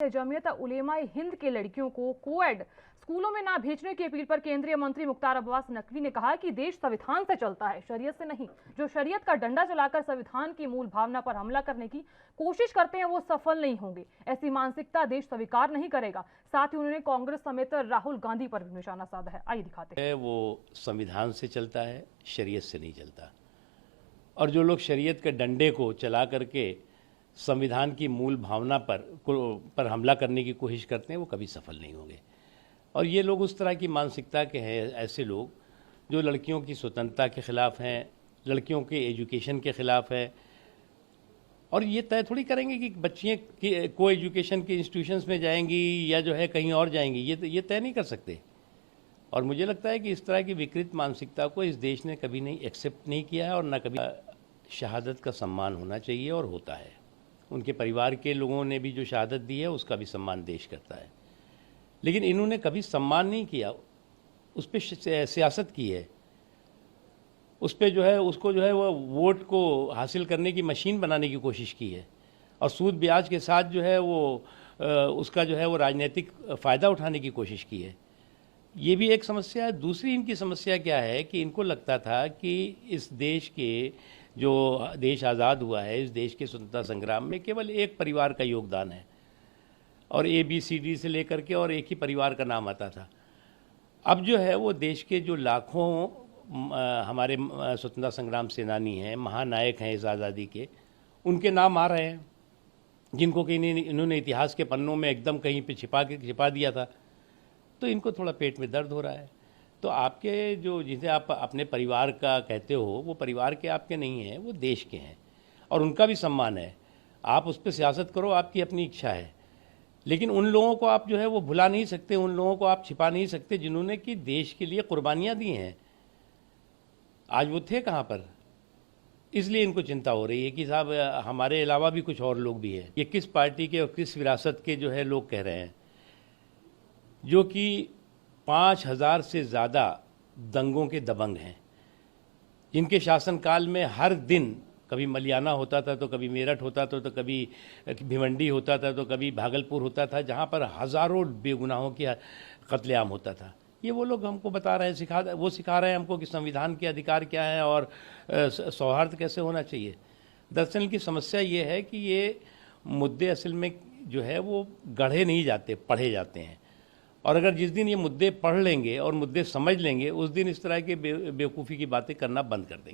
जमीयत उलेमा हिंद के लड़कियों को कोएड स्कूलों में ना भेजने की अपील पर केंद्रीय मंत्री मुख्तार अब्बास नकवी ने कहा कि देश संविधान से चलता है, शरीयत से नहीं। जो शरीयत का डंडा चलाकर संविधान की मूल भावना पर हमला करने की कोशिश करते हैं वो सफल नहीं होंगे। ऐसी मानसिकता देश स्वीकार नहीं करेगा। साथ ही उन्होंने कांग्रेस समेत राहुल गांधी पर भी निशाना साधा है। आइए दिखाते हैं। वो संविधान से चलता है, शरीयत से नहीं चलता। और जो लोग शरीयत के डंडे को चला करके संविधान की मूल भावना पर हमला करने की कोशिश करते हैं वो कभी सफल नहीं होंगे। और ये लोग उस तरह की मानसिकता के हैं, ऐसे लोग जो लड़कियों की स्वतंत्रता के ख़िलाफ़ हैं, लड़कियों के एजुकेशन के ख़िलाफ़ है। और ये तय थोड़ी करेंगे कि बच्चियाँ को एजुकेशन के इंस्टीट्यूशंस में जाएंगी या जो है कहीं और जाएंगी, ये तय नहीं कर सकते। और मुझे लगता है कि इस तरह की विकृत मानसिकता को इस देश ने कभी नहीं एक्सेप्ट नहीं किया है और न कभी। शहादत का सम्मान होना चाहिए और होता है। उनके परिवार के लोगों ने भी जो शहादत दी है उसका भी सम्मान देश करता है, लेकिन इन्होंने कभी सम्मान नहीं किया, उस पर सियासत की है, उस पर जो है उसको जो है वो वोट को हासिल करने की मशीन बनाने की कोशिश की है और सूद ब्याज के साथ जो है वो उसका जो है वो राजनीतिक फ़ायदा उठाने की कोशिश की है। ये भी एक समस्या है। दूसरी इनकी समस्या क्या है कि इनको लगता था कि इस देश के जो देश आज़ाद हुआ है, इस देश के स्वतंत्रता संग्राम में केवल एक परिवार का योगदान है और ABCD से लेकर के और एक ही परिवार का नाम आता था। अब जो है वो देश के जो लाखों हमारे स्वतंत्रता संग्राम सेनानी हैं, महानायक हैं इस आज़ादी के, उनके नाम आ रहे हैं जिनको कि इन्होंने इतिहास के पन्नों में एकदम कहीं पे छिपा दिया था। तो इनको थोड़ा पेट में दर्द हो रहा है। तो आपके जो जिसे आप अपने परिवार का कहते हो वो परिवार के आपके नहीं हैं, वो देश के हैं और उनका भी सम्मान है। आप उस पर सियासत करो, आपकी अपनी इच्छा है, लेकिन उन लोगों को आप जो है वो भुला नहीं सकते, उन लोगों को आप छिपा नहीं सकते जिन्होंने कि देश के लिए कुर्बानियाँ दी हैं। आज वो थे कहाँ पर? इसलिए इनको चिंता हो रही है कि साहब हमारे अलावा भी कुछ और लोग भी हैं। ये किस पार्टी के और किस विरासत के जो है लोग कह रहे हैं, जो कि 5000 से ज़्यादा दंगों के दबंग हैं, जिनके शासनकाल में हर दिन कभी मलियाना होता था, तो कभी मेरठ होता था, तो कभी भिवंडी होता था, तो कभी भागलपुर होता था, जहाँ पर हज़ारों बेगुनाहों की कत्लेआम होता था। ये वो लोग हमको बता रहे हैं, वो सिखा रहे हैं हमको कि संविधान के अधिकार क्या हैं और सौहार्द कैसे होना चाहिए। दरअसल की समस्या ये है कि ये मुद्दे असल में जो है वो गढ़े नहीं जाते, पढ़े जाते हैं। और अगर जिस दिन ये मुद्दे पढ़ लेंगे और मुद्दे समझ लेंगे, उस दिन इस तरह के बेवकूफ़ी की बातें करना बंद कर देंगे।